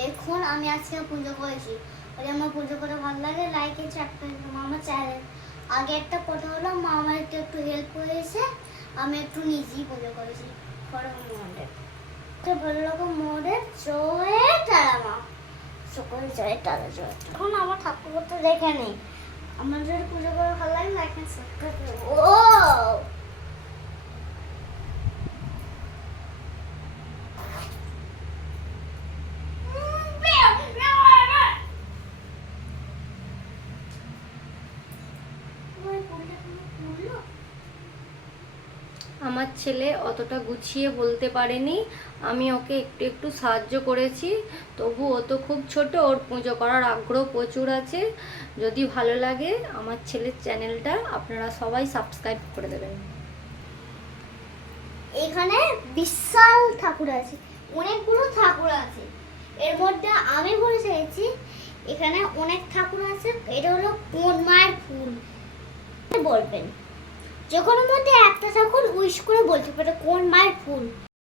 দেখুন, আমি আজকে পুজো করেছি। যদি আমার পুজো করে ভালো লাগে লাইক লাইকে চাপতে আমার চ্যানেল আগে একটা কথা হলো মা আমার একটু একটু হেল্প করেছে আমি একটু নিজেই পুজো করেছি। বড় মোড়ে তো রকম মোড়ে জয়ে তারা মা। সকলে জয়ে তারা, জয়। এখন আমার ঠাকুর তো দেখে নেই। আমার যদি পুজো করে ভালো লাগে লাইক সাবস্ক্রাইব ও আমার ছেলে অতটা গুছিয়ে বলতে পারেনি। আমি ওকে একটু একটু সাহায্য করেছি, তবু ও তো খুব ছোট, ওর পুজো করার আগ্রহ প্রচুর আছে। যদি ভালো লাগে আমার ছেলের চ্যানেলটা, আপনারা সবাই সাবস্ক্রাইব করে দেবেন। এখানে বিশাল ঠাকুর আছে, অনেকগুলো ঠাকুর আছে। এর মধ্যে আমি বলে চাইছি, এখানে অনেক ঠাকুর আছে, এটা হলো কোন মায়ের ফুল? বলবেন। যে কোনো মধ্যে একটা তখন উইশ করে বলতে পারে কোন মায়ের ফুল?